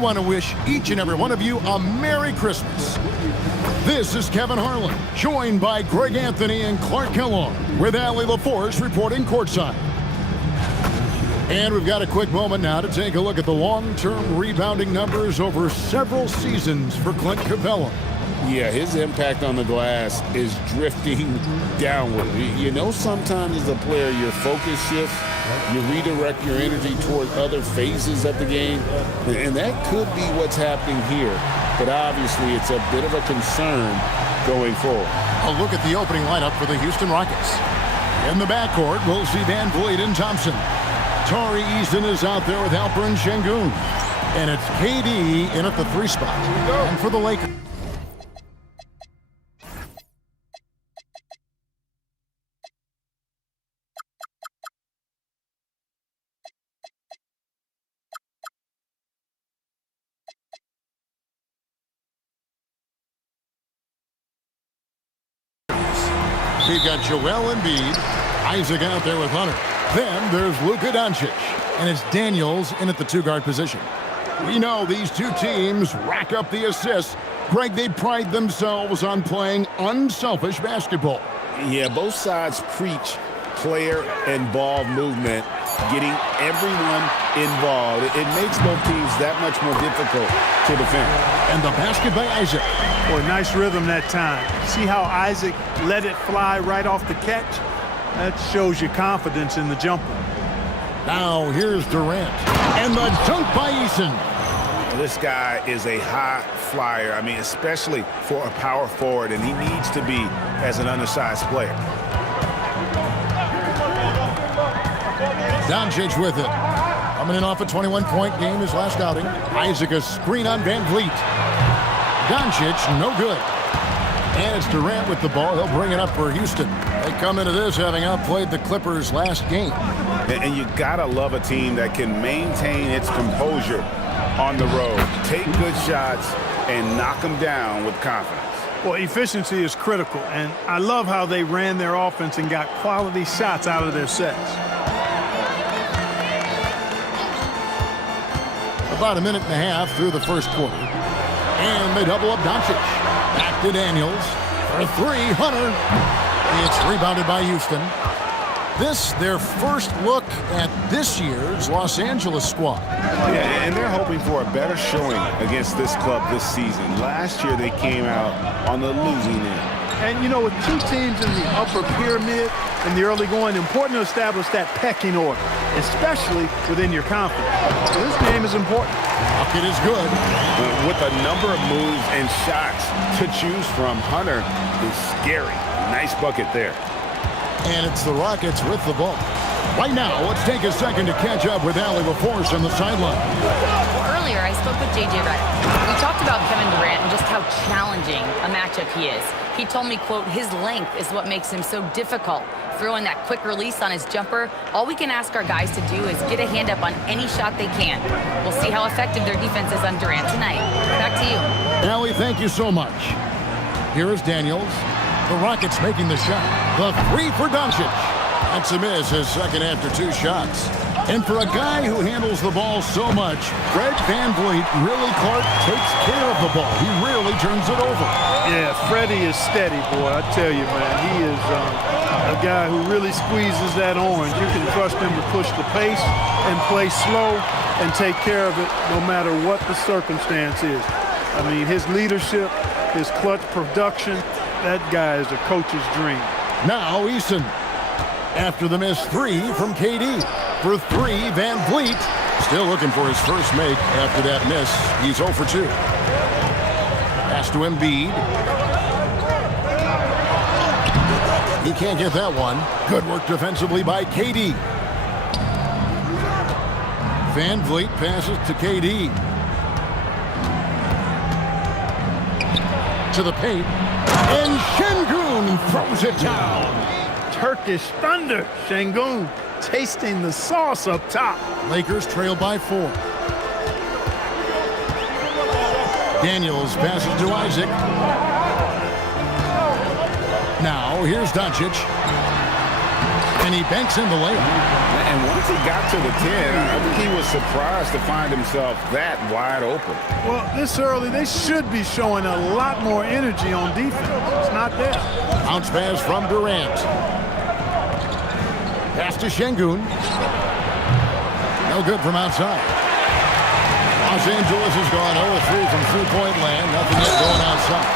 want to wish each and every one of you a Merry Christmas. This is Kevin Harlan, joined by Greg Anthony and Clark Kellogg, with Allie LaForce reporting courtside. And we've got a quick moment now to take a look at the long-term rebounding numbers over several seasons for Clint Capella. Yeah, his impact on the glass is drifting downward. You know, sometimes as a player, your focus shifts. You redirect your energy toward other phases of the game, and that could be what's happening here. But obviously, it's a bit of a concern going forward. A look at the opening lineup for the Houston Rockets. In the backcourt, we'll see Van Vliet and Thompson. Tari Eason is out there with Alperen Sengun. And it's KD in at the 3 spot. And for the Lakers. We've got Joel Embiid, Isaac out there with Hunter. Then there's Luka Doncic, and it's Daniels in at the 2-guard position. We know these two teams rack up the assists. Greg, they pride themselves on playing unselfish basketball. Yeah, both sides preach player and ball movement, getting everyone involved. It makes both teams that much more difficult to defend. And the basket by Isaac. Boy, nice rhythm that time. See how Isaac let it fly right off the catch? That shows you confidence in the jumper. Now here's Durant. And the dunk by Eason. This guy is a high flyer. I mean, especially for a power forward, and he needs to be as an undersized player. Doncic with it. Coming in off a 21-point game his last outing. Isaac a screen on Van Vliet. Doncic, no good. And it's Durant with the ball. He'll bring it up for Houston. They come into this having outplayed the Clippers last game. And you gotta love a team that can maintain its composure on the road, take good shots, and knock them down with confidence. Well, efficiency is critical, and I love how they ran their offense and got quality shots out of their sets. About a minute and a half through the first quarter. And they double up Doncic. Back to Daniels. For 3, Hunter. It's rebounded by Houston. This, their first look at this year's Los Angeles squad. Yeah, and they're hoping for a better showing against this club this season. Last year, they came out on the losing end. And, you know, with two teams in the upper pyramid in the early going, important to establish that pecking order, especially within your conference. So this game is important. Bucket is good. With a number of moves and shots to choose from, Hunter is scary. Nice bucket there. And it's the Rockets with the ball. Right now, let's take a second to catch up with Allie LaForce on the sideline. Well, earlier, I spoke with J.J. Redick. We talked about Kevin Durant and just how challenging a matchup he is. He told me, quote, his length is what makes him so difficult. Throwing that quick release on his jumper, all we can ask our guys to do is get a hand up on any shot they can. We'll see how effective their defense is on Durant tonight. Back to you. Allie, thank you so much. Here is Daniels. The Rockets making the shot. The 3 for Doncic. That's a miss, his second after 2 shots. And for a guy who handles the ball so much, Fred VanVleet really, Clark, takes care of the ball. He really turns it over. Yeah, Freddie is steady, boy. I tell you, man, he is a guy who really squeezes that orange. You can trust him to push the pace and play slow and take care of it no matter what the circumstance is. I mean, his leadership, his clutch production, that guy is a coach's dream. Now Eason. After the missed 3 from KD. For 3, Van Vliet. Still looking for his first make after that miss. He's 0 for 2. Pass to Embiid. He can't get that one. Good work defensively by KD. Van Vliet passes to KD. To the paint. And Sengun throws it down. Turkish thunder. Sengun tasting the sauce up top. Lakers trail by 4. Daniels passes to Isaac. Now here's Doncic. And he banks in the layup. And once he got to the 10, I think he was surprised to find himself that wide open. Well, this early, they should be showing a lot more energy on defense. It's not there. Bounce pass from Durant. Pass to Şengün. No good from outside. Los Angeles has gone 0-3 from three-point land. Nothing yet going outside.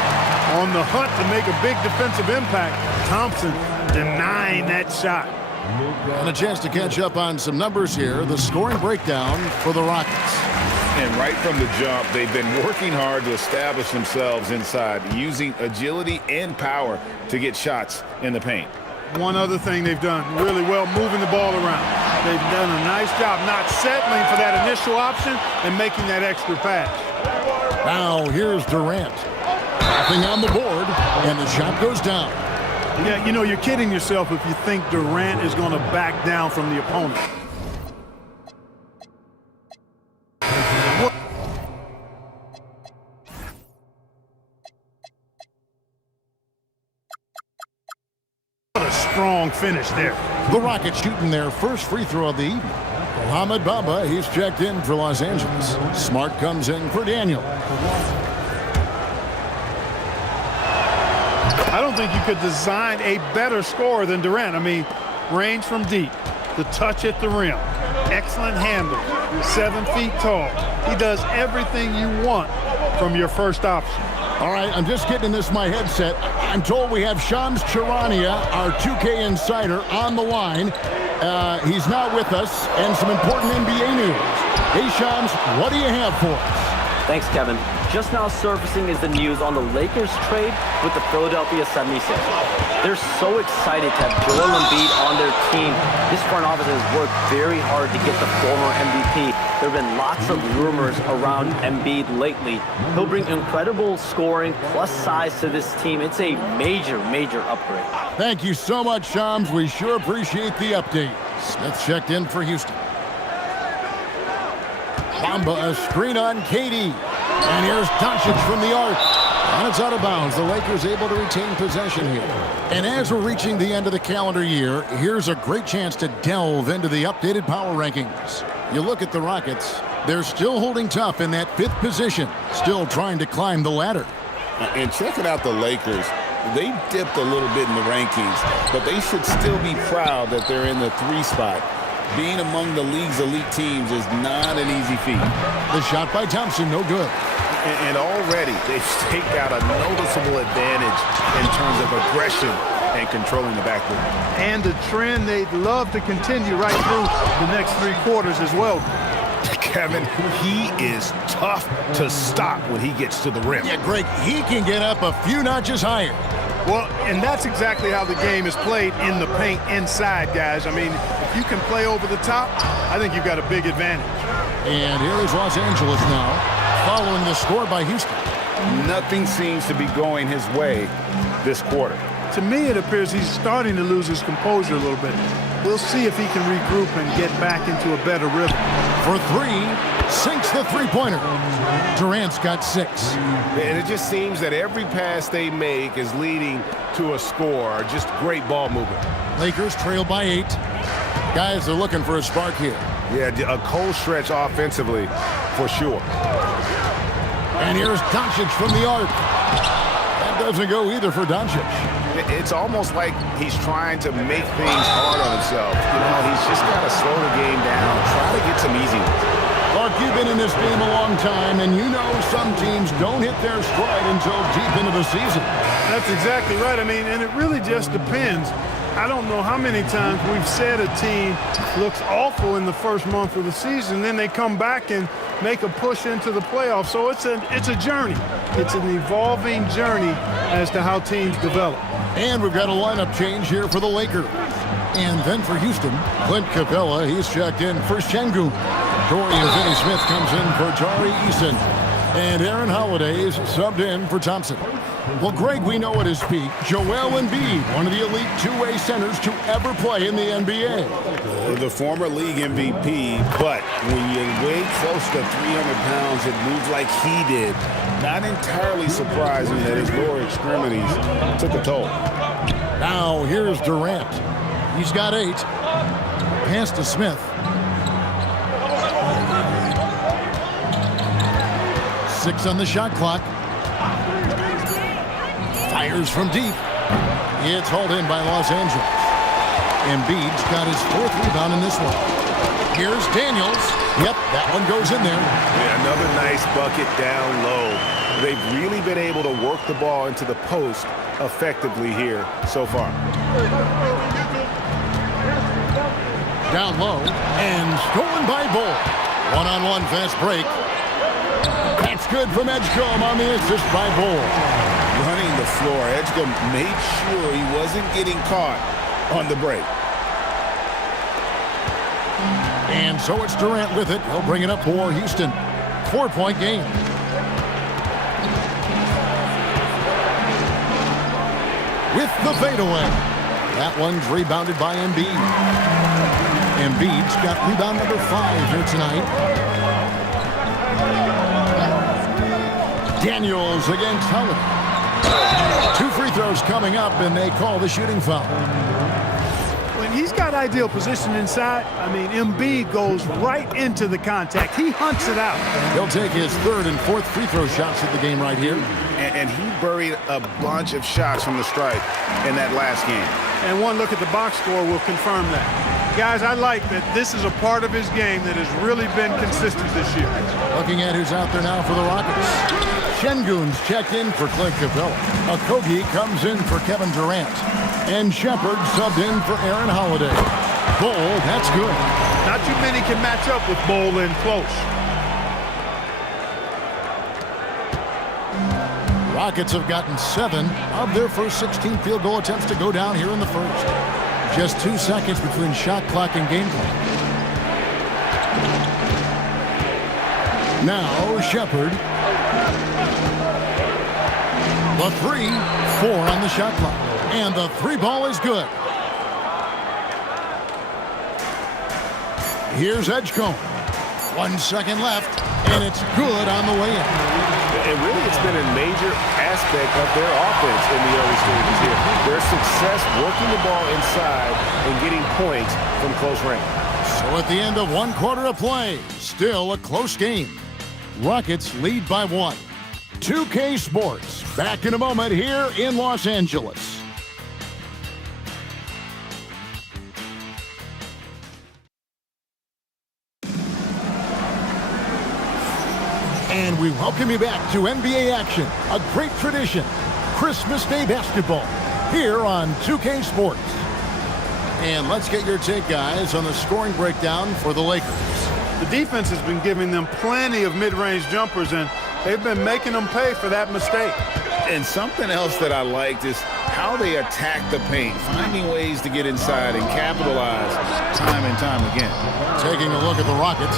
On the hunt to make a big defensive impact, Thompson denying that shot. And a chance to catch up on some numbers here. The scoring breakdown for the Rockets. And right from the jump, they've been working hard to establish themselves inside, using agility and power to get shots in the paint. One other thing they've done really well, moving the ball around. They've done a nice job not settling for that initial option and making that extra pass. Now here's Durant. Nothing on the board, and the shot goes down. Yeah, you know, you're kidding yourself if you think Durant is going to back down from the opponent. What a strong finish there. The Rockets shooting their first free throw of the evening. Mohamed Bamba, he's checked in for Los Angeles. Smart comes in for Daniel. I don't think you could design a better scorer than Durant. I mean, range from deep, the touch at the rim, excellent handle, 7 feet tall. He does everything you want from your first option. All right, I'm just getting this my headset. I'm told we have Shams Charania, our 2K insider, on the line. He's not with us, and some important NBA news. Hey, Shams, what do you have for us? Thanks, Kevin. Just now surfacing is the news on the Lakers trade with the Philadelphia 76ers. They're so excited to have Joel Embiid on their team. This front office has worked very hard to get the former MVP. There have been lots of rumors around Embiid lately. He'll bring incredible scoring plus size to this team. It's a major, major upgrade. Thank you so much, Shams. We sure appreciate the update. Smith checked in for Houston. Bamba, a screen on KD. And here's Doncic from the arc. And it's out of bounds. The Lakers able to retain possession here. And as we're reaching the end of the calendar year, here's a great chance to delve into the updated power rankings. You look at the Rockets, they're still holding tough in that 5th position, still trying to climb the ladder. And checking out the Lakers, they dipped a little bit in the rankings, but they should still be proud that they're in the 3 spot. Being among the league's elite teams is not an easy feat. The shot by Thompson, no good. And already they've staked out a noticeable advantage in terms of aggression and controlling the backboard. And a trend they'd love to continue right through the next 3 quarters as well. Kevin, he is tough to stop when he gets to the rim. Yeah, Greg, he can get up a few notches higher. Well, and that's exactly how the game is played in the paint inside, guys. I mean, if you can play over the top, I think you've got a big advantage. And here is Los Angeles now, following the score by Houston. Nothing seems to be going his way this quarter. To me, it appears he's starting to lose his composure a little bit. We'll see if he can regroup and get back into a better rhythm. For 3, sinks the three-pointer. Durant's got 6. And it just seems that every pass they make is leading to a score. Just great ball movement. Lakers trail by 8. Guys, they're looking for a spark here. Yeah, a cold stretch offensively for sure. And here's Doncic from the arc. That doesn't go either for Doncic. It's almost like he's trying to make things hard on himself. You know, he's just got to slow the game down, try to get some easy ones. Clark, you've been in this game a long time, and you know some teams don't hit their stride until deep into the season. That's exactly right. I mean, and it really just depends. I don't know how many times we've said a team looks awful in the first month of the season, then they come back and make a push into the playoffs. So it's a journey. It's an evolving journey as to how teams develop. And we've got a lineup change here for the Lakers. And then for Houston, Clint Capella, he's checked in for Şengün. Dorian Finney-Smith comes in for Tari Eason. And Aaron Holiday is subbed in for Thompson. Well, Greg, we know at his peak, Joel Embiid, one of the elite 2-way centers to ever play in the NBA. The former league MVP, but when you weigh close to 300 pounds and move like he did, not entirely surprising that his lower extremities took a toll. Now here's Durant. He's got 8. Pass to Smith. 6 on the shot clock. Fires from deep. It's hauled in by Los Angeles. Embiid's got his 4th rebound in this one. Here's Daniels. Yep, that one goes in there. Yeah, another nice bucket down low. They've really been able to work the ball into the post effectively here so far. Down low and stolen by Bull. One-on-one fast break. That's good from Edgecombe on the assist by Bull. Running the floor, Edgecombe made sure he wasn't getting caught on the break. And so it's Durant with it. He'll bring it up for Houston. 4-point game. With the fadeaway. That one's rebounded by Embiid. Embiid's got rebound number 5 here tonight. Daniels against Holiday. 2 free throws coming up, and they call the shooting foul. When he's got ideal position inside, I mean, Embiid goes right into the contact. He hunts it out. He'll take his 3rd and 4th free throw shots of the game right here. And he buried a bunch of shots from the stripe in that last game. And one look at the box score will confirm that. Guys, I like that this is a part of his game that has really been consistent this year. Looking at who's out there now for the Rockets. Şengün's checked in for Clint Capella. Okogie comes in for Kevin Durant. And Shepard subbed in for Aaron Holiday. Bull, that's good. Not too many can match up with Bull in close. Rockets have gotten 7 of their first 16 field goal attempts to go down here in the first. Just 2 seconds between shot clock and game clock. Now Shepard. The 3, 4 on the shot clock. And the 3 ball is good. Here's Edgecombe. 1 second left, and it's good on the way in. And really, it's been a major aspect of their offense in the early stages here. Their success working the ball inside and getting points from close range. So at the end of 1 quarter of play, still a close game. Rockets lead by 1. 2K Sports, back in a moment here in Los Angeles. And we welcome you back to NBA action, a great tradition, Christmas Day basketball, here on 2K Sports. And let's get your take, guys, on the scoring breakdown for the Lakers. The defense has been giving them plenty of mid-range jumpers, and they've been making them pay for that mistake. And something else that I liked is how they attack the paint, finding ways to get inside and capitalize time and time again. Taking a look at the Rockets,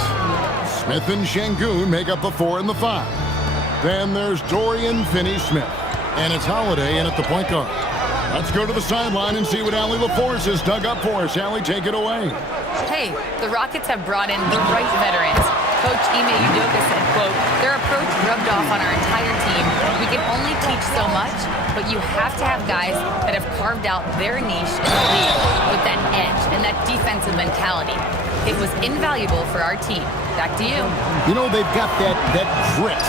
Smith and Şengün make up the 4 and the 5. Then there's Dorian Finney-Smith, and it's Holiday in at the point guard. Let's go to the sideline and see what Allie LaForce has dug up for us. Allie, take it away. Hey, the Rockets have brought in the right veterans. Coach Ime Udoka said, quote, their approach rubbed off on our entire team. We can only teach so much, but you have to have guys that have carved out their niche in the league with that edge and that defensive mentality. It was invaluable for our team. Back to you. You know, they've got that grit.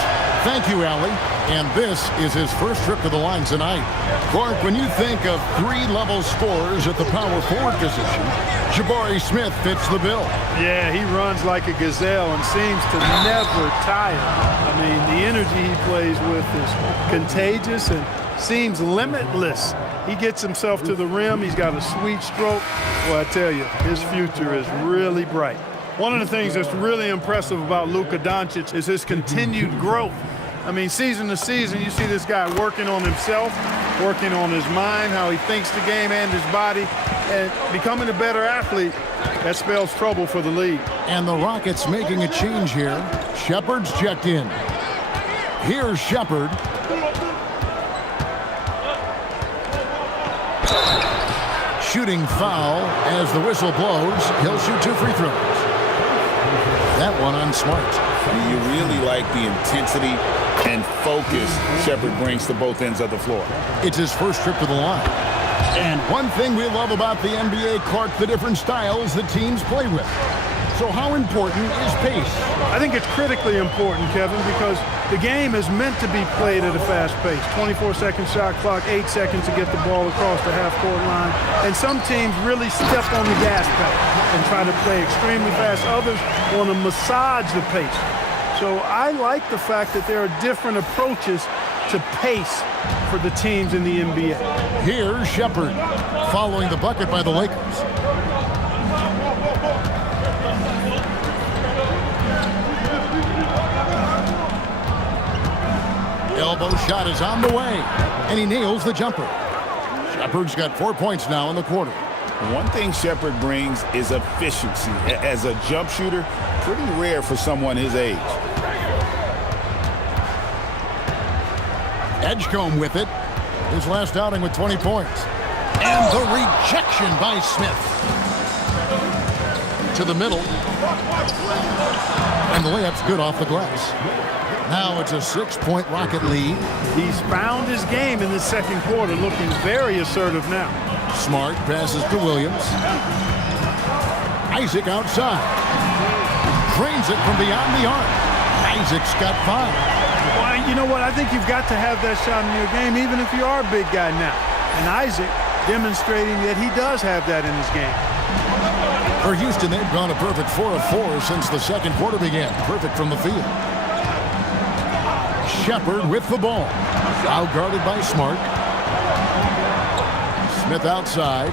Thank you, Allie. And this is his first trip to the line tonight. Clark, when you think of 3-level scorers at the power forward position, Jabari Smith fits the bill. Yeah, he runs like a gazelle and seems to never tire. I mean, the energy he plays with is contagious and seems limitless. He gets himself to the rim. He's got a sweet stroke. Well, I tell you, his future is really bright. One of the things that's really impressive about Luka Doncic is his continued growth. I mean, season to season, you see this guy working on himself, working on his mind, how he thinks the game and his body, and becoming a better athlete. That spells trouble for the league. And the Rockets making a change here. Shepard's checked in. Here's Shepard. Shooting foul as the whistle blows. He'll shoot 2 free throws. That one on Smart. You really like the intensity and focus Shepard brings to both ends of the floor. It's his first trip to the line. And one thing we love about the NBA, Clark, the different styles that teams play with. So how important is pace? I think it's critically important, Kevin, because the game is meant to be played at a fast pace. 24-second shot clock, 8 seconds to get the ball across the half-court line. And some teams really step on the gas pedal and try to play extremely fast. Others want to massage the pace. So I like the fact that there are different approaches to pace for the teams in the NBA. Here's Shepard following the bucket by the Lakers. Elbow shot is on the way, and he nails the jumper. Shepard's got 4 points now in the quarter. One thing Shepard brings is efficiency. As a jump shooter, pretty rare for someone his age. Edgecombe with it. His last outing with 20 points. And the rejection by Smith. To the middle. And the layup's good off the glass. Now it's a 6-point Rocket lead. He's found his game in the second quarter, looking very assertive now. Smart passes to Williams. Isaac outside. Drains it from beyond the arc. Isaac's got 5. Well, you know what? I think you've got to have that shot in your game, even if you are a big guy now. And Isaac demonstrating that he does have that in his game. For Houston, they've gone a perfect 4 of 4 since the second quarter began. Perfect from the field. Shepard with the ball. Out guarded by Smart. Smith outside.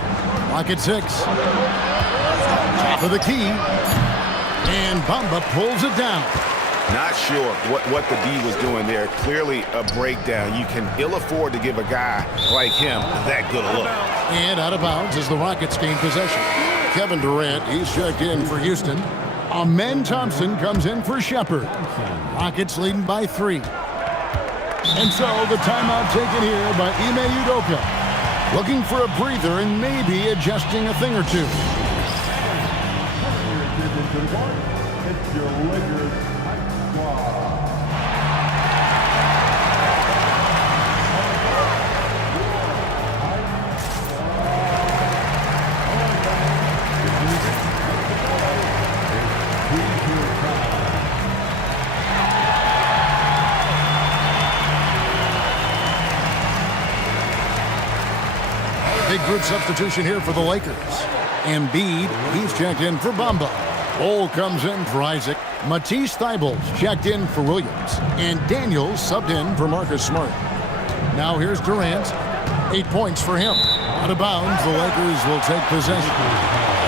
Clock at 6. Top of the key. And Bamba pulls it down. Not sure what the D was doing there. Clearly a breakdown. You can ill afford to give a guy like him that good a look. And out of bounds as the Rockets gain possession. Kevin Durant, he's checked in for Houston. Amen Thompson comes in for Shepard. Rockets leading by 3. And so the timeout taken here by Ime Udoka. Looking for a breather and maybe adjusting a thing or two. Big group substitution here for the Lakers. Embiid, he's checked in for Bamba. Cole comes in for Isaac. Matisse Thybulle checked in for Williams. And Daniels subbed in for Marcus Smart. Now here's Durant. 8 points for him. Out of bounds, the Lakers will take possession.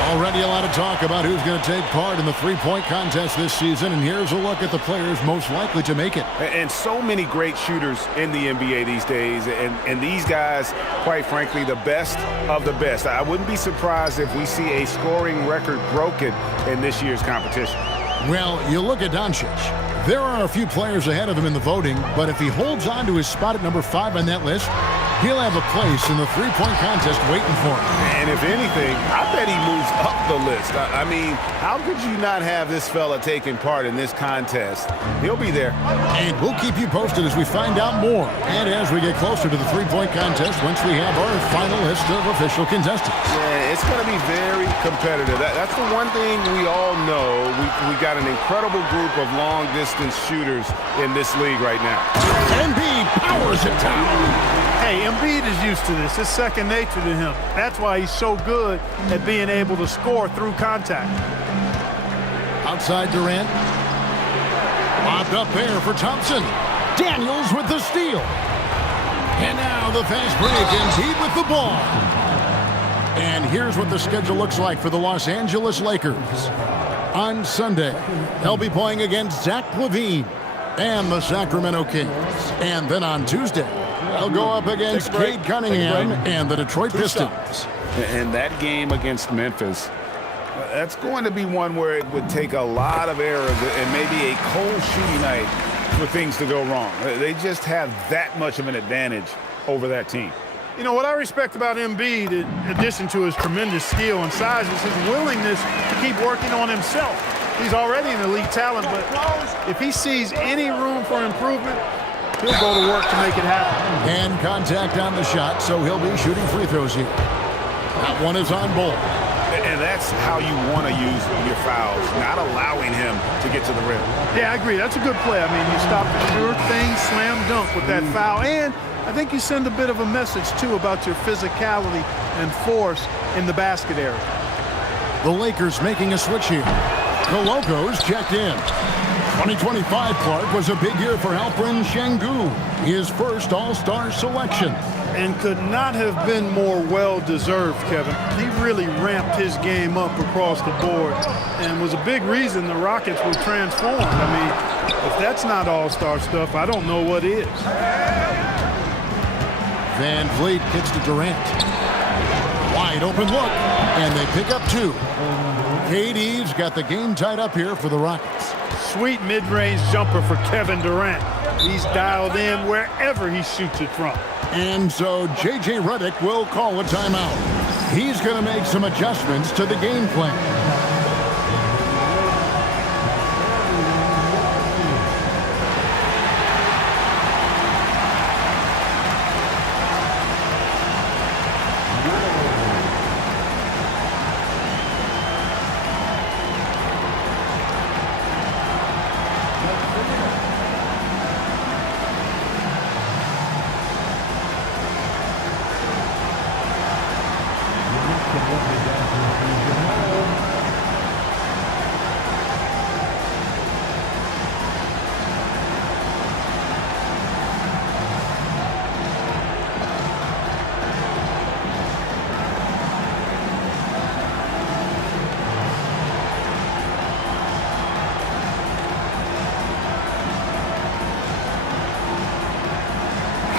Already a lot of talk about who's going to take part in the three-point contest this season, and here's a look at the players most likely to make it. And so many great shooters in the NBA these days, and these guys, quite frankly, the best of the best. I wouldn't be surprised if we see a scoring record broken in this year's competition. Well, you look at Doncic. There are a few players ahead of him in the voting, but if he holds on to his spot at number 5 on that list, he'll have a place in the three-point contest waiting for him. And if anything, I bet he moves up the list. I mean, how could you not have this fella taking part in this contest? He'll be there. And we'll keep you posted as we find out more. And as we get closer to the three-point contest, once we have our final list of official contestants. Yeah, it's going to be very competitive. That's the one thing we all know. We got an incredible group of long-distance shooters in this league right now. Embiid powers it down. Hey, Embiid is used to this. It's second nature to him. That's why he's so good at being able to score through contact. Outside Durant. Lobbed up there for Thompson. Daniels with the steal. And now the fast break, Embiid with the ball. And here's what the schedule looks like for the Los Angeles Lakers. On Sunday, they'll be playing against Zach LaVine and the Sacramento Kings. And then on Tuesday, they'll go up against Cade Cunningham and the Detroit Pistons. And that game against Memphis, That's going to be one where it would take a lot of errors and maybe a cold shooting night for things to go wrong. They just have that much of an advantage over that team. You know, what I respect about Embiid, in addition to his tremendous skill and size, is his willingness to keep working on himself. He's already an elite talent, but if he sees any room for improvement, he'll go to work to make it happen. And contact on the shot, so he'll be shooting free throws here. That one is on ball. And that's how you want to use your fouls, not allowing him to get to the rim. Yeah, I agree. That's a good play. I mean, you stop the sure thing, slam dunk with that foul. And I think you send a bit of a message, too, about your physicality and force in the basket area. The Lakers making a switch here. The Locos checked in. 2025, Clark, was a big year for Alperen Sengun, his first All-Star selection. And could not have been more well-deserved, Kevin. He really ramped his game up across the board and was a big reason the Rockets were transformed. I mean, if that's not all-star stuff, I don't know what is. Van Vliet kicks to Durant. Wide open look, and they pick up 2. KD's got the game tied up here for the Rockets. Sweet mid-range jumper for Kevin Durant. He's dialed in wherever he shoots it from. And so J.J. Redick will call a timeout. He's going to make some adjustments to the game plan.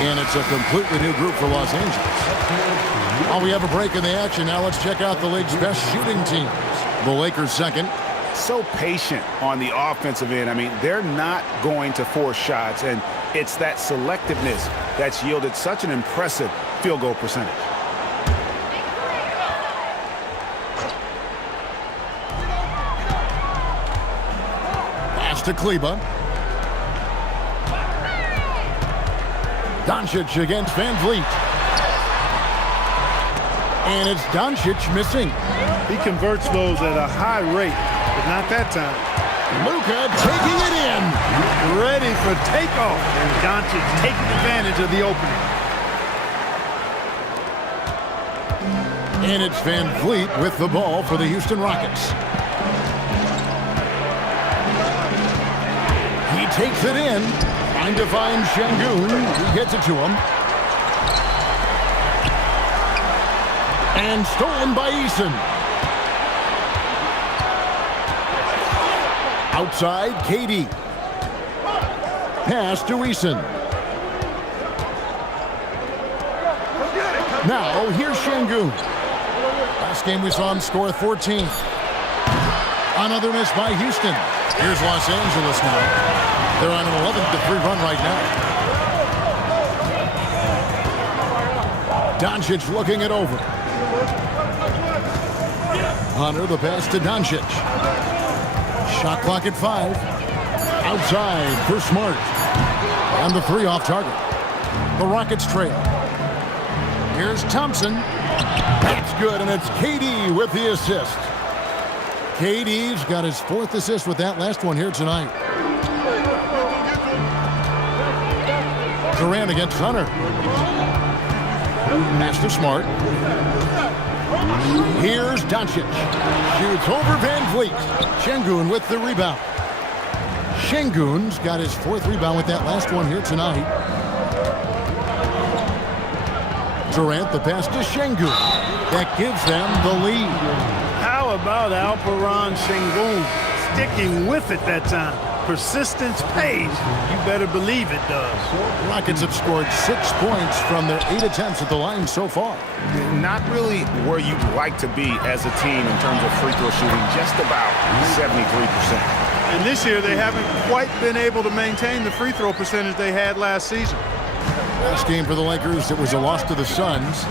And it's a completely new group for Los Angeles. While we have a break in the action, now let's check out the league's best shooting teams. The Lakers second. So patient on the offensive end. I mean, they're not going to force shots, and it's that selectiveness that's yielded such an impressive field goal percentage. Pass to Kleba. Doncic against Van Vliet. And it's Doncic missing. He converts those at a high rate, but not that time. Luka taking it in. Ready for takeoff. And Doncic taking advantage of the opening. And it's Van Vliet with the ball for the Houston Rockets. He takes it in. Trying to find Sengun. He gets it to him. And stolen by Eason. Outside, KD. Pass to Eason. Now, here's Sengun. Last game we saw him score 14. Another miss by Houston. Here's Los Angeles now. They're on an 11-3 run right now. Doncic looking it over. Hunter, the pass to Doncic. Shot clock at 5. Outside for Smart. And the 3 off target. The Rockets trail. Here's Thompson. That's good, and it's KD with the assist. KD's got his 4th assist with that last one here tonight. Durant against Hunter. Pass to Smart. Here's Doncic. Shoots over Van Vliet. Sengun with the rebound. Sengun's got his 4th rebound with that last one here tonight. Durant, the pass to Sengun. That gives them the lead. How about Alperen Sengun sticking with it that time? Persistence pays. You better believe it does. Rockets have scored 6 points from their 8 attempts at the line so far. Not really where you'd like to be as a team in terms of free throw shooting, just about 73%. And this year they haven't quite been able to maintain the free throw percentage they had last season. Last game for the Lakers, it was a loss to the Suns.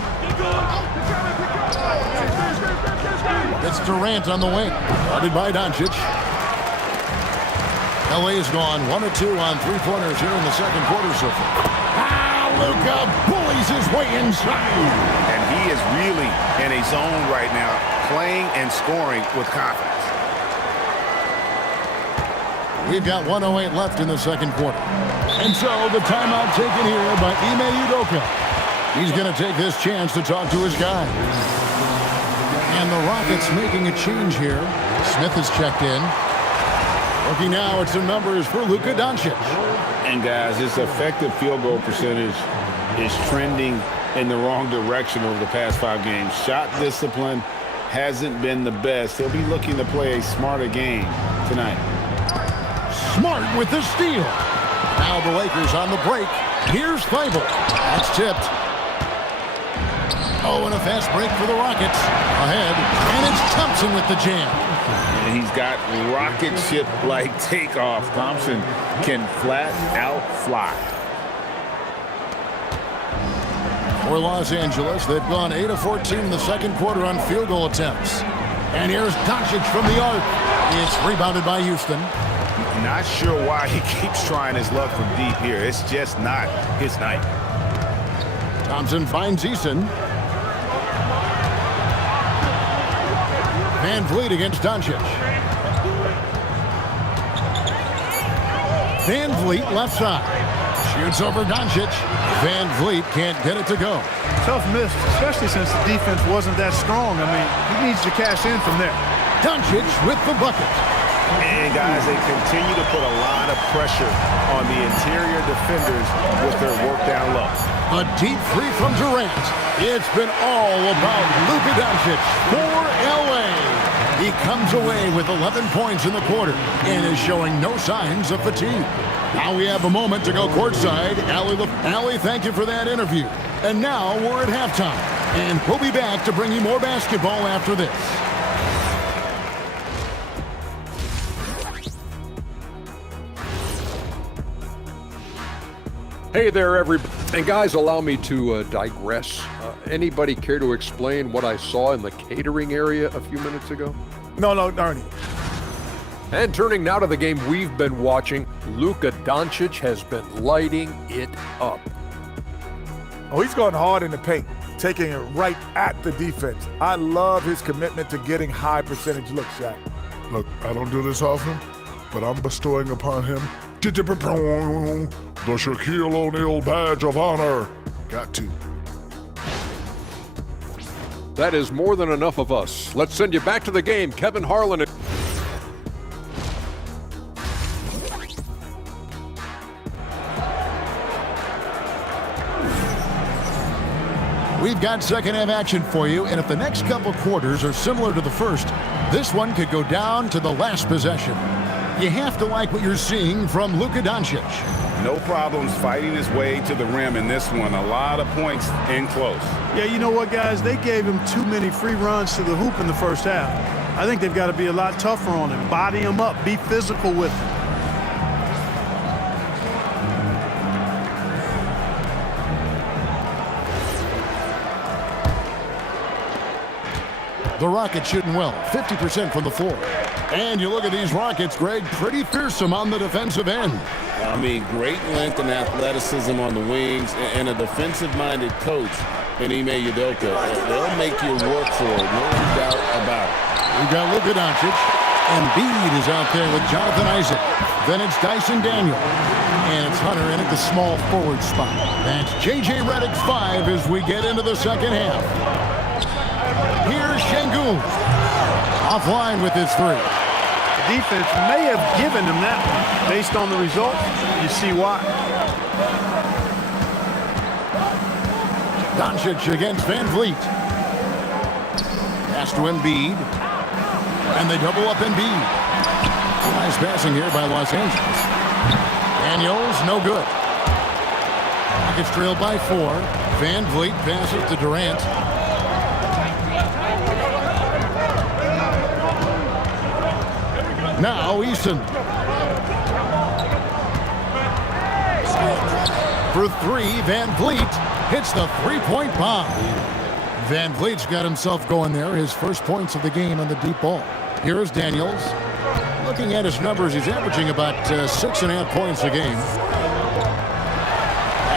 It's Durant on the wing, guarded by Doncic. LA has gone 1 of 2 on 3-pointers here in the second quarter so far. Luka bullies his way inside. And he is really in a zone right now, playing and scoring with confidence. We've got 1:08 left in the second quarter. And so the timeout taken here by Ime Udoka. He's going to take this chance to talk to his guys. And the Rockets making a change here. Smith is checked in. Looking now at some numbers for Luka Doncic. And guys, his effective field goal percentage is trending in the wrong direction over the past 5 games. Shot discipline hasn't been the best. He'll be looking to play a smarter game tonight. Smart with the steal. Now the Lakers on the break. Here's Thibault. That's tipped. Oh, and a fast break for the Rockets. Ahead, and it's Thompson with the jam. And he's got rocket ship-like takeoff. Thompson can flat out fly. For Los Angeles, they've gone 8 of 14 in the second quarter on field goal attempts. And here's Doncic from the arc. It's rebounded by Houston. Not sure why he keeps trying his luck from deep here. It's just not his night. Thompson finds Eason. Van Vliet against Doncic. Van Vliet left side. Shoots over Doncic. Van Vliet can't get it to go. Tough miss, especially since the defense wasn't that strong. I mean, he needs to cash in from there. Doncic with the bucket. And guys, they continue to put a lot of pressure on the interior defenders with their work down low. A deep three from Durant. It's been all about Luka Doncic for LA. He comes away with 11 points in the quarter and is showing no signs of fatigue. Now we have a moment to go courtside. Allie, thank you for that interview. And now we're at halftime. And we'll be back to bring you more basketball after this. Hey there, everybody. And guys, allow me to digress. Anybody care to explain what I saw in the catering area a few minutes ago? No, Ernie. And turning now to the game we've been watching, Luka Doncic has been lighting it up. Oh, he's going hard in the paint, taking it right at the defense. I love his commitment to getting high percentage looks, Shaq. Look, I don't do this often, but I'm bestowing upon him the Shaquille O'Neal badge of honor. Got to. That is more than enough of us. Let's send you back to the game, Kevin Harlan. We've got second half action for you, and if the next couple quarters are similar to the first, this one could go down to the last possession. You have to like what you're seeing from Luka Doncic. No problems fighting his way to the rim in this one. A lot of points in close. Yeah, you know what, guys? They gave him too many free runs to the hoop in the first half. I think they've got to be a lot tougher on him. Body him up. Be physical with him. The Rockets shooting well, 50% from the floor. And you look at these Rockets, Greg, pretty fearsome on the defensive end. I mean, great length and athleticism on the wings, and a defensive-minded coach in Ime Udoka. They'll make you work for it, no doubt about it. We've got Luka Doncic, and Embiid is out there with Jonathan Isaac. Then it's Dyson Daniel, and it's Hunter in at the small forward spot. That's J.J. Redick's 5 as we get into the second half. Here's Şengün, offline with his 3. The defense may have given him that one. Based on the result, you see why. Doncic against Van Vliet. Pass to Embiid. And they double up Embiid. Nice passing here by Los Angeles. Daniels, no good. Rockets trailed by 4. Van Vliet passes to Durant. Now Eason. For 3, Van Vliet hits the three-point bomb. Van Vliet's got himself going there. His first points of the game on the deep ball. Here's Daniels. Looking at his numbers, he's averaging about 6.5 points a game.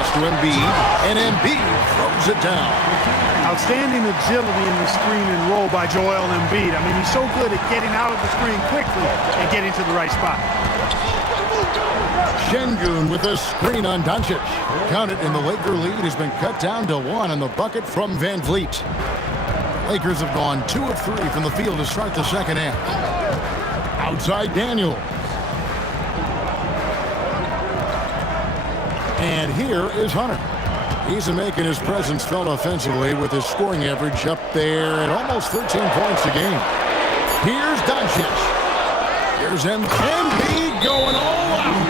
Pass to Embiid, and Embiid throws it down. Outstanding agility in the screen and roll by Joel Embiid. I mean, he's so good at getting out of the screen quickly and getting to the right spot. Şengün with a screen on Doncic. Count it, and the Laker lead has been cut down to 1 on the bucket from Van Vliet. Lakers have gone 2 of 3 from the field to start the second half. Outside Daniel. And here is Hunter. He's making his presence felt offensively with his scoring average up there at almost 13 points a game. Here's Doncic. Here's Embiid going all out.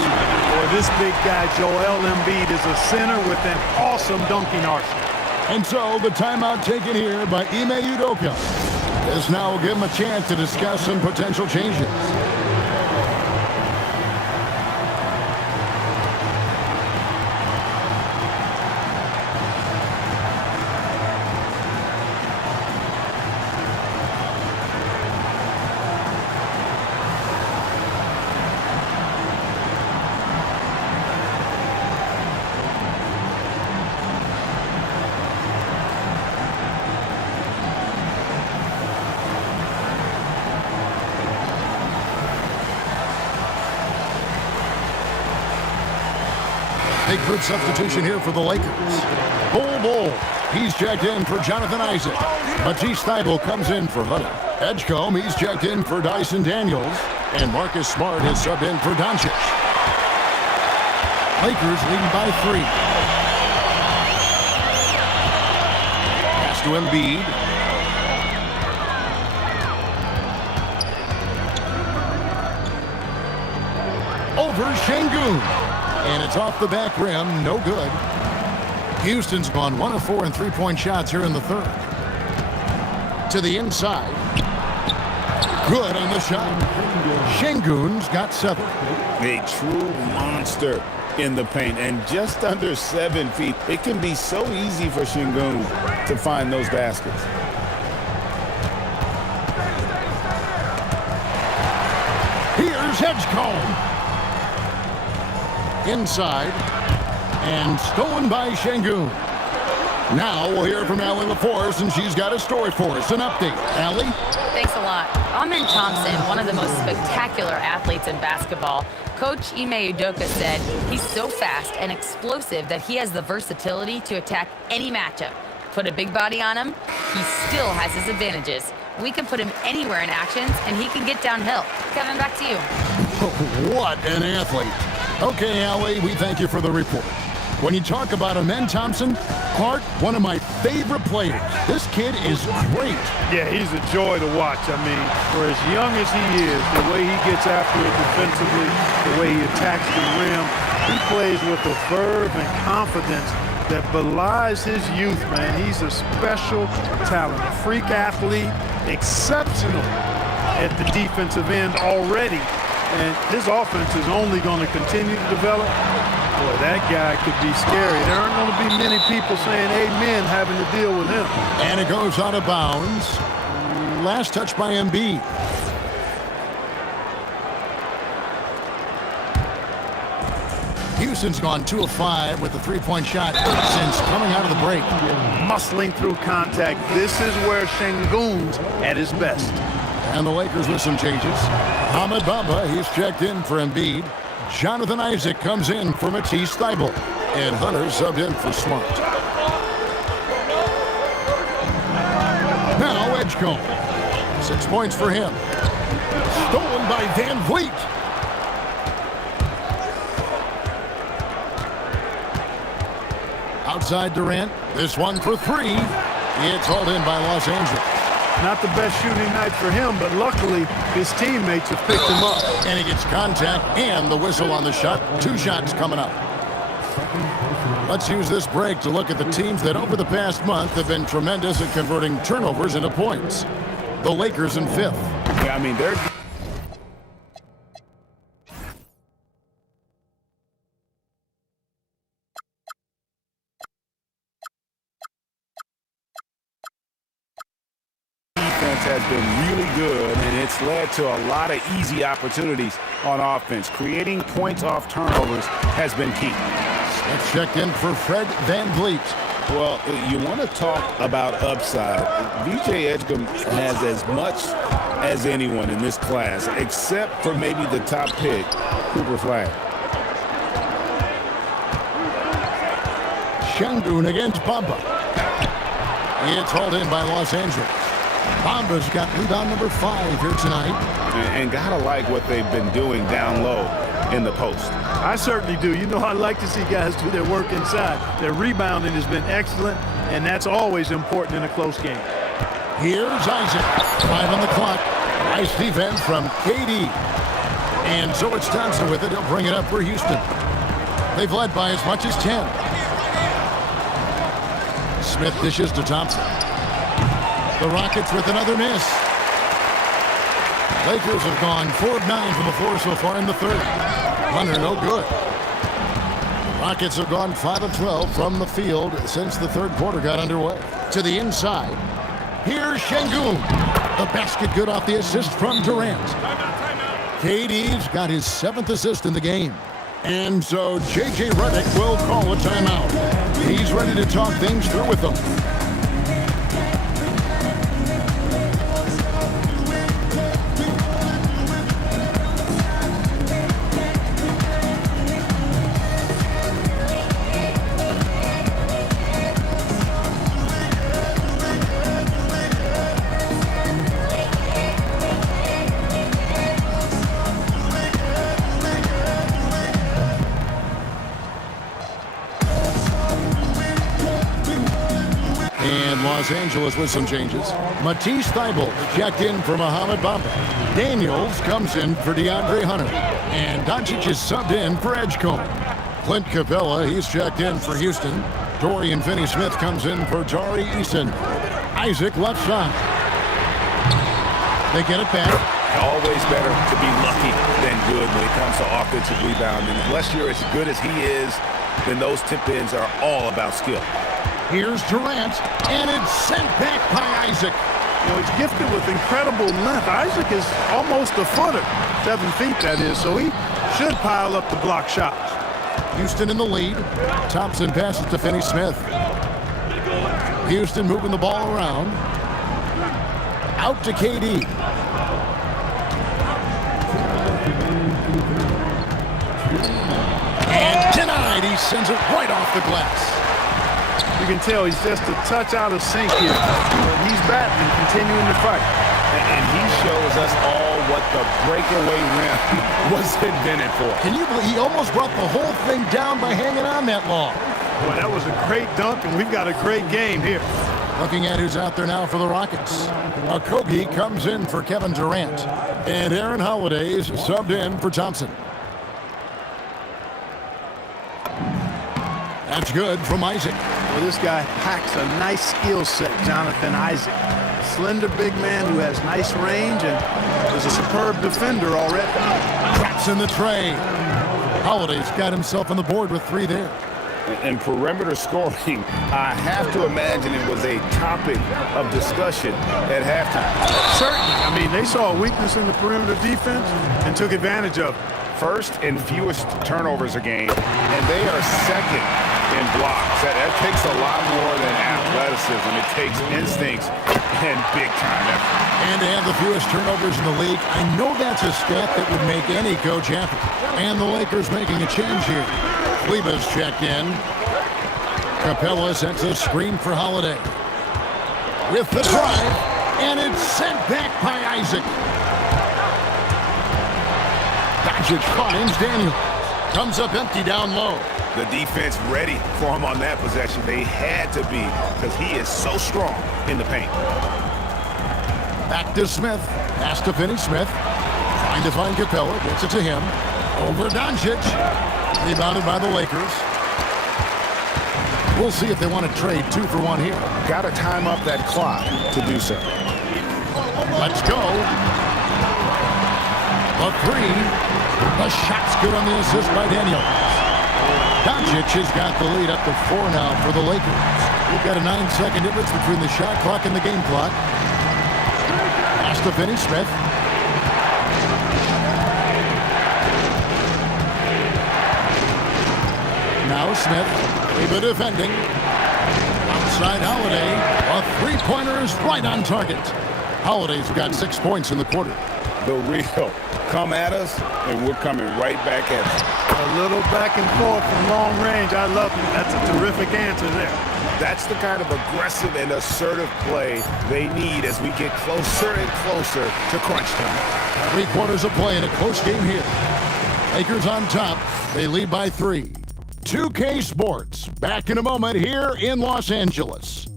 Boy, this big guy, Joel Embiid, is a center with an awesome dunking arsenal. And so the timeout taken here by Ime Udoka. This now will give him a chance to discuss some potential changes. Big good substitution here for the Lakers. Bull. He's checked in for Jonathan Isaac. Matisse Thybulle comes in for Hunter. Edgecombe, he's checked in for Dyson Daniels. And Marcus Smart has subbed in for Doncic. Lakers leading by 3. Pass to Embiid. Over Şengün. And it's off the back rim, no good. Houston's gone 1 of 4 in three-point shots here in the third. To the inside. Good on the shot. Şengün's got 7. A true monster in the paint, and just under 7 feet. It can be so easy for Şengün to find those baskets. Here's Edgecombe. Inside, and stolen by Şengün. Now we'll hear from Allie LaForce, and she's got a story for us. An update. Allie? Thanks a lot. Amen Thompson, one of the most spectacular athletes in basketball. Coach Ime Udoka said he's so fast and explosive that he has the versatility to attack any matchup. Put a big body on him, he still has his advantages. We can put him anywhere in actions, and he can get downhill. Kevin, back to you. What an athlete. Okay, Allie, we thank you for the report. When you talk about Amen Thompson, Clark, one of my favorite players. This kid is great. Yeah, he's a joy to watch. I mean, for as young as he is, the way he gets after it defensively, the way he attacks the rim, he plays with a verve and confidence that belies his youth, man. He's a special talent, a freak athlete, exceptional at the defensive end already. And his offense is only going to continue to develop. Boy, that guy could be scary. There aren't going to be many people saying amen having to deal with him. And it goes out of bounds. Last touch by Embiid. Houston's gone 2 of 5 with the three-point shot since coming out of the break. Muscling through contact. This is where Şengün's at his best. And the Lakers with some changes. MYNBA, he's checked in for Embiid. Jonathan Isaac comes in for Matisse Thybulle. And Hunter subbed in for Smart. Now Edgecombe. 6 points for him. Stolen by Van Vliet. Outside Durant. This one for 3. It's hauled in by Los Angeles. Not the best shooting night for him, but luckily his teammates have picked him up. And he gets contact and the whistle on the shot. 2 shots coming up. Let's use this break to look at the teams that over the past month have been tremendous at converting turnovers into points. The Lakers in 5th. Yeah, I mean, they're... has been really good, and it's led to a lot of easy opportunities on offense. Creating points off turnovers has been key. That's checked in for Fred VanVleet. Well, you want to talk about upside. VJ Edgecombe has as much as anyone in this class, except for maybe the top pick, Cooper Flag. Şengün against Bamba. It's hauled in by Los Angeles. Bamba's got rebound number 5 here tonight. And gotta like what they've been doing down low in the post. I certainly do. You know, I like to see guys do their work inside. Their rebounding has been excellent, and that's always important in a close game. Here's Isaac. 5 on the clock. Nice defense from KD. And so it's Thompson with it. He'll bring it up for Houston. They've led by as much as 10. Smith dishes to Thompson. The Rockets with another miss. Lakers have gone 4 of 9 from the floor so far in the third. Runner no good. Rockets have gone 5 of 12 from the field since the third quarter got underway. To the inside. Here's Şengün. The basket good off the assist from Durant. KD's got his 7th assist in the game. And so J.J. Redick will call a timeout. He's ready to talk things through with them. Los Angeles with some changes. Matisse Thybulle checked in for Mohamed Bamba. Daniels comes in for DeAndre Hunter. And Doncic is subbed in for Edgecombe. Clint Capella, he's checked in for Houston. Dorian Finney-Smith comes in for Tari Eason. Isaac left side. They get it back. Always better to be lucky than good when it comes to offensive rebounding. Unless you're as good as he is, then those tip-ins are all about skill. Here's Durant, and it's sent back by Isaac. You know, he's gifted with incredible length. Isaac is almost a footer, 7 feet that is, so he should pile up the block shots. Houston in the lead. Thompson passes to Finney-Smith. Houston moving the ball around. Out to KD. And denied. He sends it right off the glass. You can tell he's just a touch out of sync here. But he's batting and continuing to fight. And he shows us all what the breakaway rim was invented for. Can you believe he almost brought the whole thing down by hanging on that long? Boy, that was a great dunk, and we've got a great game here. Looking at who's out there now for the Rockets. Okogie comes in for Kevin Durant. And Aaron Holiday is subbed in for Thompson. That's good from Isaac. Well, this guy packs a nice skill set, Jonathan Isaac. A slender big man who has nice range and is a superb defender already. Drops in the tray. Holiday's got himself on the board with 3 there. And perimeter scoring, I have to imagine it was a topic of discussion at halftime. Certainly. I mean, they saw a weakness in the perimeter defense and took advantage of it. First and fewest turnovers a game, and they are second in blocks. That takes a lot more than athleticism. It takes instincts and big-time effort. And to have the fewest turnovers in the league, I know that's a stat that would make any coach happy. And the Lakers making a change here. Kleba's checked in. Capella sets a screen for Holiday. With the drive, and it's sent back by Isaac. Doncic finds Daniel. Comes up empty down low. The defense ready for him on that possession. They had to be, because he is so strong in the paint. Back to Smith. Pass to Finney-Smith. Trying to find Capella. Gets it to him. Over Doncic. Rebounded by the Lakers. We'll see if they want to trade 2 for 1 here. Got to time up that clock to do so. Let's go. The 3. The shot's good on the assist by Daniel. Doncic has got the lead up to 4 now for the Lakers. We've got a 9-second difference between the shot clock and the game clock. Pass to Finney-Smith. Now Smith, Ava defending. Outside Holiday, a three-pointer is right on target. Holiday's got 6 points in the quarter. The real come at us, and we're coming right back at you. A little back and forth from long range. I love it. That's a terrific answer there. That's the kind of aggressive and assertive play they need as we get closer and closer to crunch time. 3 quarters of play in a close game here. Lakers on top. They lead by 3. 2K Sports, back in a moment here in Los Angeles.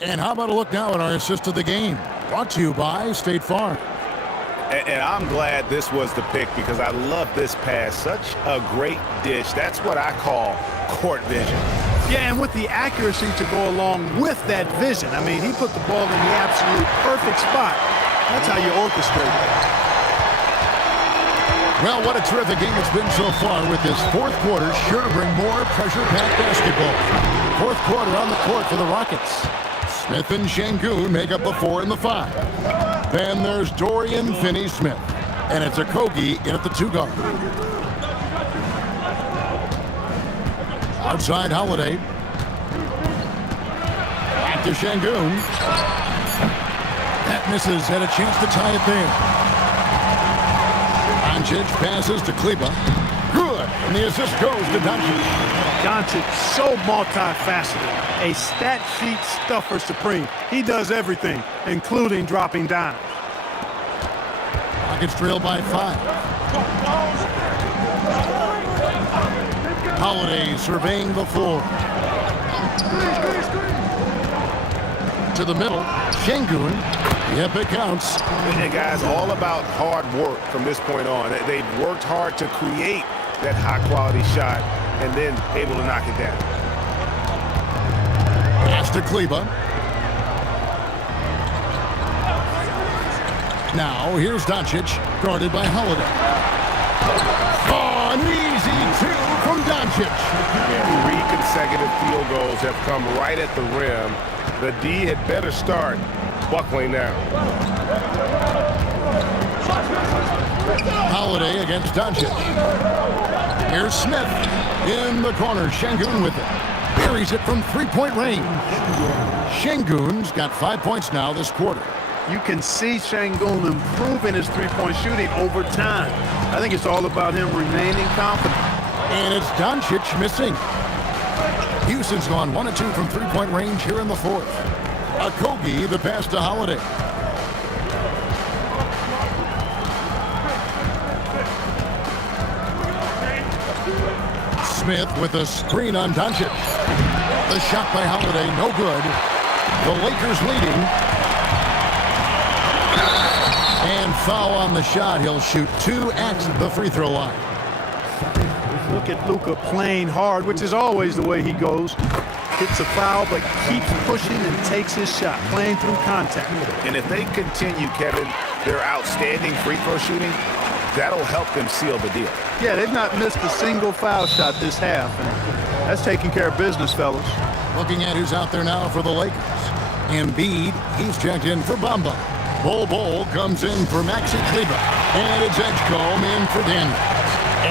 And how about a look now at our assist of the game? Brought to you by State Farm. And I'm glad this was the pick because I love this pass. Such a great dish. That's what I call court vision. Yeah, and with the accuracy to go along with that vision. I mean, he put the ball in the absolute perfect spot. That's how you orchestrate it. Well, what a terrific game it's been so far with this fourth quarter. Sure to bring more pressure-packed basketball. Fourth quarter on the court for the Rockets. Smith and Şengün make up the 4 and the 5. Then there's Dorian Finney-Smith. And it's Okogie in at the 2 guard. Outside Holiday. Back to Şengün. That misses. Had a chance to tie it there. Doncic passes to Kleber. Good. And the assist goes to Doncic. Doncic, so multifaceted. A stat sheet stuffer supreme. He does everything, including dropping down. Rockets trail by 5. Holiday surveying the floor. To the middle. Şengün. Yep, it counts. And guys, all about hard work from this point on. They've worked hard to create that high-quality shot and then able to knock it down. Pass to Kleber. Now, here's Doncic, guarded by Holiday. Oh, an easy 2 from Doncic. Yeah, 3 consecutive field goals have come right at the rim. The D had better start buckling now. Holiday against Doncic. Here's Smith in the corner. Şengün with it. Buries it from 3-point range. Şengün's got 5 points now this quarter. You can see Şengün improving his three-point shooting over time. I think it's all about him remaining confident. And it's Doncic missing. Houston's gone 1 of 2 from 3-point range here in the 4th. Okogie, the pass to Holiday. Smith with a screen on Doncic. The shot by Holiday, no good. The Lakers leading. And foul on the shot. He'll shoot 2 at the free throw line. Look at Luka playing hard, which is always the way he goes. Hits a foul, but keeps pushing and takes his shot, playing through contact. And if they continue, Kevin, their outstanding free throw shooting, that'll help them seal the deal. Yeah, they've not missed a single foul shot this half. And that's taking care of business, fellas. Looking at who's out there now for the Lakers. Embiid, he's checked in for Bamba. Bol comes in for Maxi Kleber. And it's Edgecombe in for Daniels.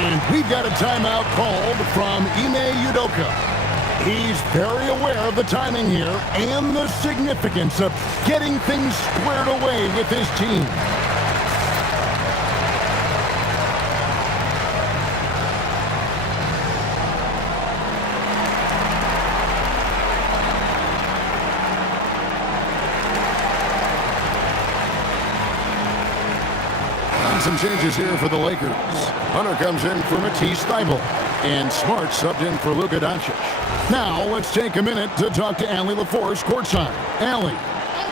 And we've got a timeout called from Ime Udoka. He's very aware of the timing here and the significance of getting things squared away with his team. Some changes here for the Lakers. Hunter comes in for Matisse Thybulle. And Smart subbed in for Luka Doncic. Now, let's take a minute to talk to Allie LaForce courtside. Allie.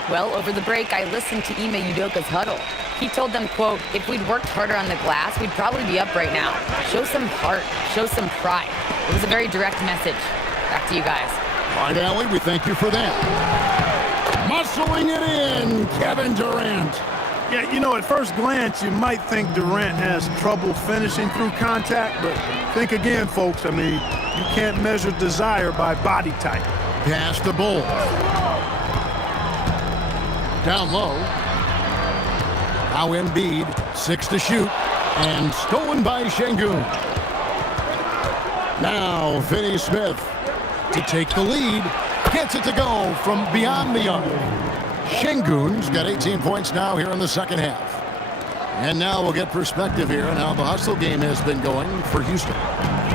Well, over the break, I listened to Ime Udoka's huddle. He told them, quote, if we'd worked harder on the glass, we'd probably be up right now. Show some heart. Show some pride. It was a very direct message. Back to you guys. All right, Allie, we thank you for that. Muscling it in, Kevin Durant. Yeah, you know, at first glance, you might think Durant has trouble finishing through contact, but think again, folks. I mean, you can't measure desire by body type. Pass the Bull. Down low. Now Embiid, 6 to shoot, and stolen by Şengün. Now Finney Smith to take the lead. Gets it to go from beyond the arc. Şengün's got 18 points now here in the second half. And now we'll get perspective here on how the hustle game has been going for Houston.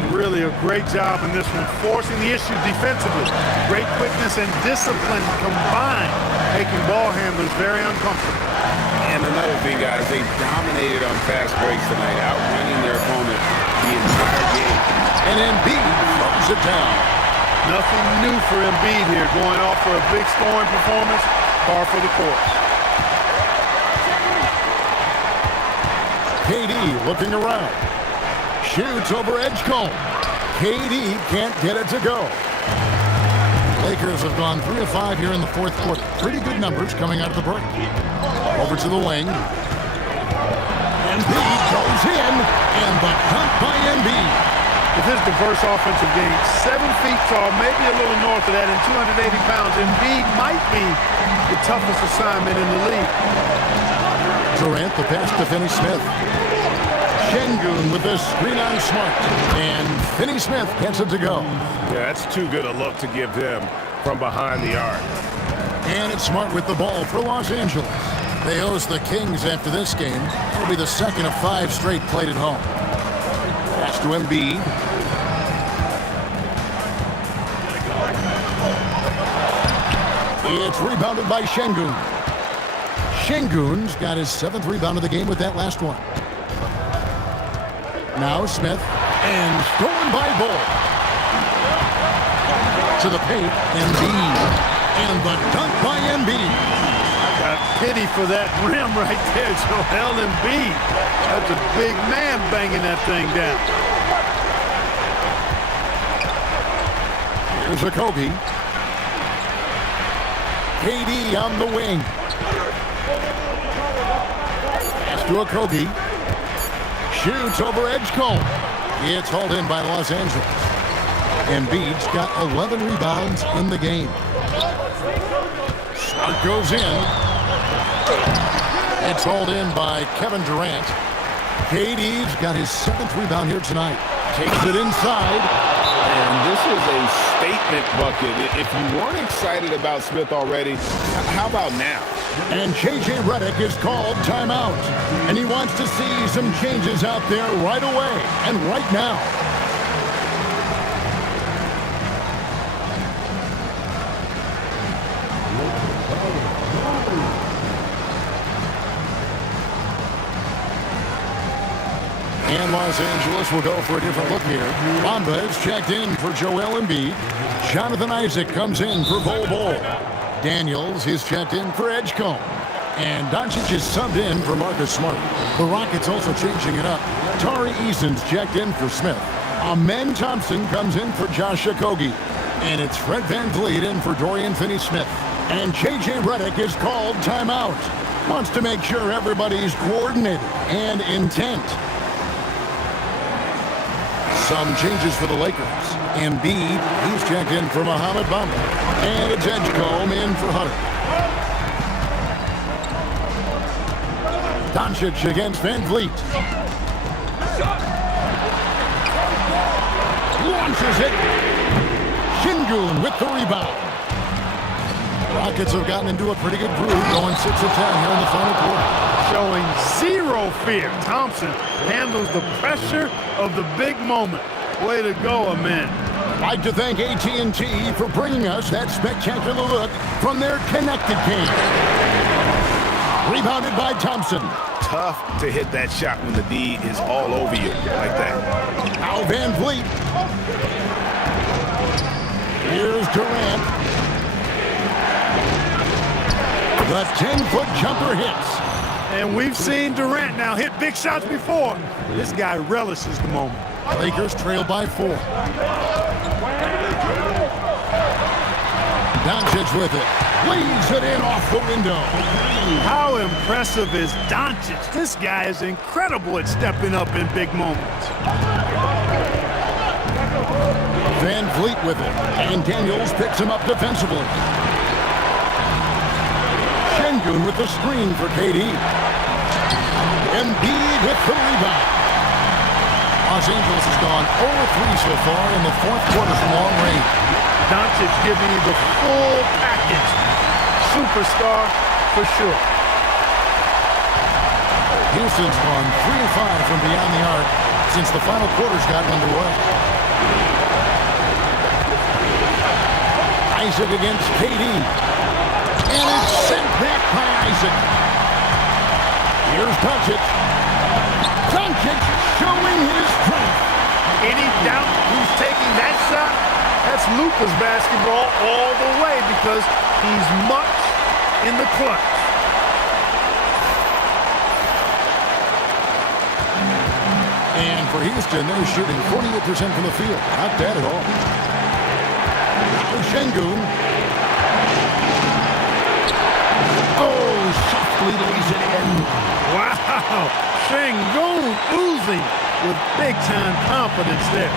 Really a great job in this one, forcing the issue defensively. Great quickness and discipline combined, making ball handlers very uncomfortable. And another thing, guys, they dominated on fast breaks tonight, outrunning their opponent the entire game. And Embiid throws it down. Nothing new for Embiid here, going off for a big scoring performance, par for the course. KD looking around. Shoots over Edgecombe. KD can't get it to go. Lakers have gone 3 of 5 here in the fourth quarter. Pretty good numbers coming out of the break. Over to the wing. Embiid goes in, and the dunk by Embiid. With his diverse offensive game, 7 feet tall, maybe a little north of that, and 280 pounds, Embiid might be the toughest assignment in the league. Durant, the pass to Finney Smith. Şengün with the screen on Smart, and Finney Smith gets it to go. Yeah, that's too good a look to give them from behind the arc. And it's Smart with the ball for Los Angeles. They host the Kings after this game. It'll be the second of 5 straight played at home. Pass to Embiid. It's rebounded by Şengün. Şengün's got his 7th rebound of the game with that last one. Now Smith, and stolen by Bull. To the paint, Embiid. And the dunk by Embiid. Got pity for that rim right there, Joel Embiid. That's a big man banging that thing down. Here's a Kobe. KD on the wing. Pass to a Kobe. Shoots over Edgecombe. It's hauled in by Los Angeles. Embiid's got 11 rebounds in the game. Smart goes in. It's hauled in by Kevin Durant. KD's got his 7th rebound here tonight. Takes it inside. And this is a statement bucket. If you weren't excited about Smith already, how about now? And J.J. Redick is called timeout. And he wants to see some changes out there right away and right now. And Los Angeles will go for a different look here. MYNBA is checked in for Joel Embiid. Jonathan Isaac comes in for Bol Bol. Daniels is checked in for Edgecombe. And Doncic is subbed in for Marcus Smart. The Rockets also changing it up. Tari Eason's checked in for Smith. Amen Thompson comes in for Josh Okogie. And it's Fred VanVleet in for Dorian Finney-Smith. And J.J. Redick is called timeout. Wants to make sure everybody's coordinated and intent. Some changes for the Lakers. Embiid, he's checked in for Mohamed Bamba. And it's Edgecombe in for Hunter. Doncic against VanVleet. Launches it. Şengün with the rebound. Rockets have gotten into a pretty good groove, going 6 of 10 here in the final quarter. Showing zero fear. Thompson handles the pressure of the big moment. Way to go, Amen. I'd like to thank AT&T for bringing us that spectacular look from their connected game. Rebounded by Thompson. Tough to hit that shot when the D is all over you like that. Now VanVleet. Here's Durant. The 10-foot jumper hits. And we've seen Durant now hit big shots before. This guy relishes the moment. Lakers trail by 4. Doncic with it. Lays it in off the window. How impressive is Doncic? This guy is incredible at stepping up in big moments. Van Vliet with it, and Daniels picks him up defensively. Şengün with the screen for KD. Embiid with the rebound. Los Angeles has gone 0-3 so far in the fourth quarter from long range. Doncic giving you the full package. Superstar for sure. Houston's gone 3-5 from beyond the arc since the final quarters got underway. Isaac against KD. And it's sent back by Isaac. Here's Doncic. Doncic showing his strength. Any doubt who's taking that shot? That's Luka's basketball all the way because he's much in the clutch. And for Houston, they're shooting 48% from the field. Not bad at all. Şengün. Oh, softly lays it in. Wow, Şengün oozing with big-time confidence there.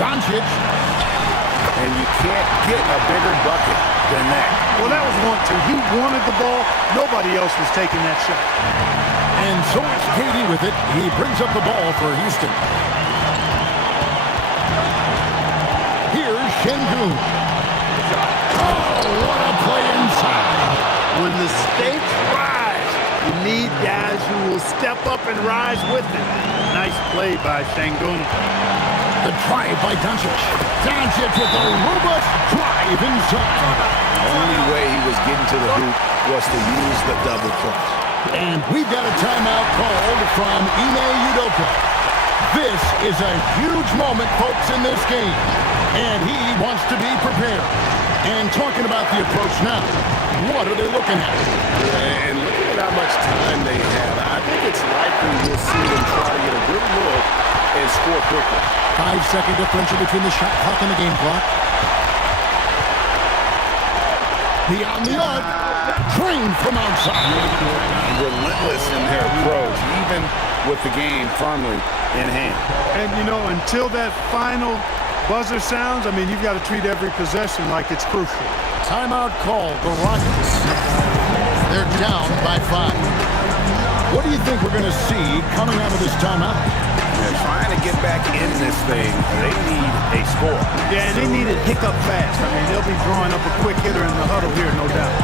Doncic. And you can't get a bigger bucket than that. Well, that was 1-2. He wanted the ball. Nobody else was taking that shot. And so it's KD with it. He brings up the ball for Houston. Here's Şengün. Oh, what a play inside. When the stakes rise, you need guys who will step up and rise with it. Nice play by Şengün. The drive by Doncic. Doncic with a robust drive inside. The only way he was getting to the hoop was to use the double clutch. And we've got a timeout called from Ime Udoka. This is a huge moment, folks, in this game. And he wants to be prepared. And talking about the approach now, what are they looking at? And look at how much time they have. I think it's likely we'll see them try to get a good look and score quickly. 5-second differential between the shot clock and the game clock. Beyond the arc, trained from outside. Relentless in their approach, even with the game firmly in hand. And, you know, until that final buzzer sounds, I mean, you've got to treat every possession like it's crucial. Timeout call, the Rockets. They're down by 5. What do you think we're going to see coming out of this timeout? They're trying to get back in this thing. They need a score. Yeah, and they need it hiccup fast. I mean, they'll be drawing up a quick hitter in the huddle here, no doubt.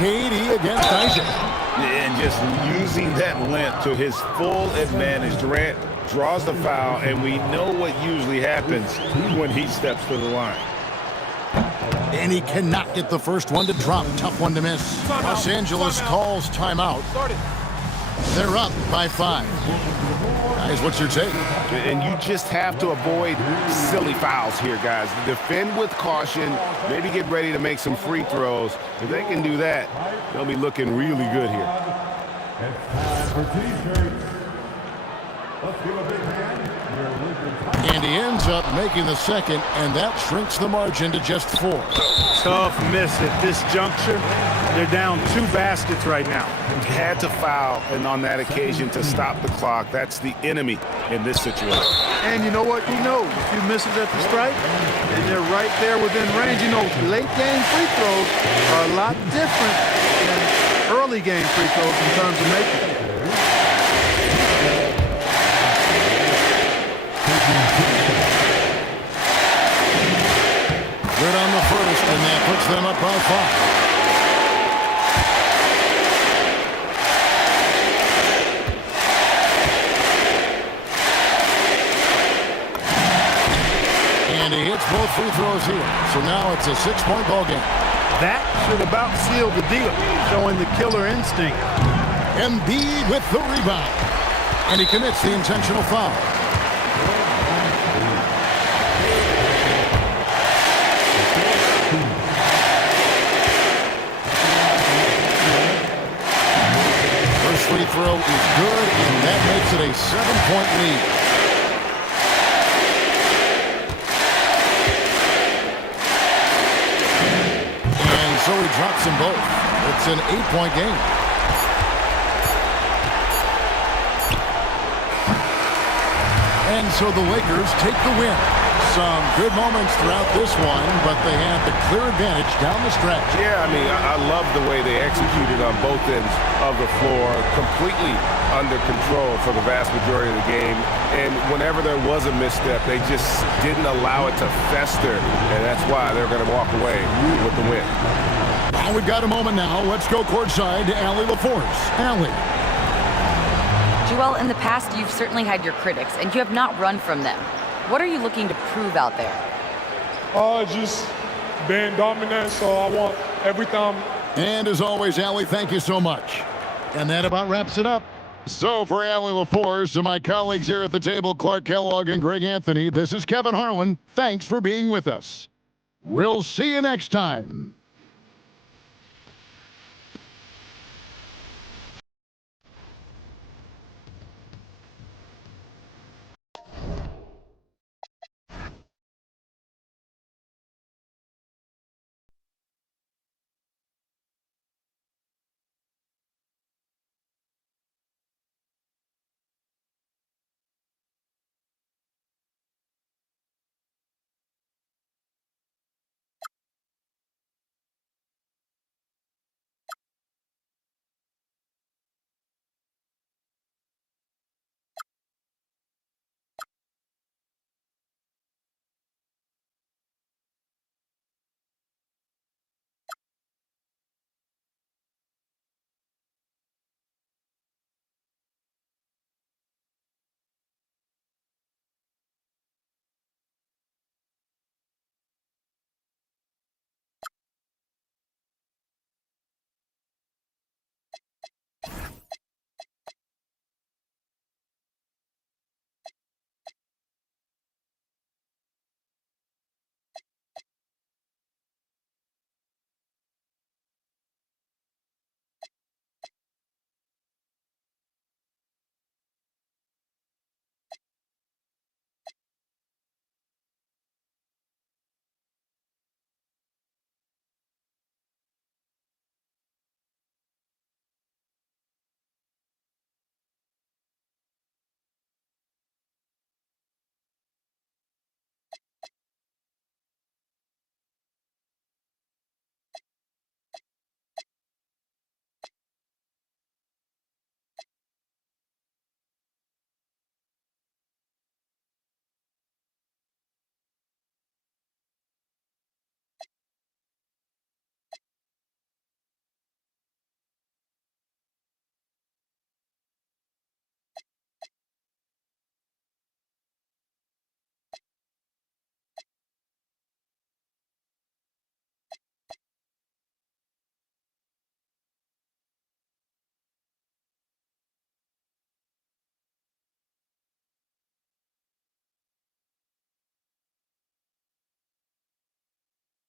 KD against Isaac. And just using that length to his full advantage. Durant draws the foul, and we know what usually happens when he steps to the line. And he cannot get the first one to drop. Tough one to miss. Los Angeles calls timeout. They're up by 5. Guys, what's your take? And you just have to avoid silly fouls here, guys. Defend with caution. Maybe get ready to make some free throws. If they can do that, they'll be looking really good here. And he ends up making the second, and that shrinks the margin to just 4. Tough miss at this juncture. They're down 2 baskets right now. Had to foul, and on that occasion to stop the clock. That's the enemy in this situation. And you know what? He knows a few misses at the stripe, and they're right there within range. You know, late game free throws are a lot different than early game free throws in terms of making. Good on the first, and that puts them up by 5. And he hits both free throws here. So now it's a 6-point ball game. That should about seal the deal, showing the killer instinct. Embiid with the rebound. And he commits the intentional foul. free throw is good, and that makes it a 7-point lead. And so he drops them both. It's an 8-point game. And so the Lakers take the win. Some good moments throughout this one, but they have the clear advantage down the stretch. Yeah, I mean, I love the way they executed on both ends of the floor, completely under control for the vast majority of the game. And whenever there was a misstep, they just didn't allow it to fester, and that's why they're going to walk away with the win. Well, we've got a moment now. Let's go courtside to Allie LaForce. Allie. Joel, in the past, you've certainly had your critics, and you have not run from them. What are you looking to prove out there? Just being dominant, so I want every time. And as always, Allie, thank you so much. And that about wraps it up. So for Allie LaForce and my colleagues here at the table, Clark Kellogg and Greg Anthony, this is Kevin Harlan. Thanks for being with us. We'll see you next time.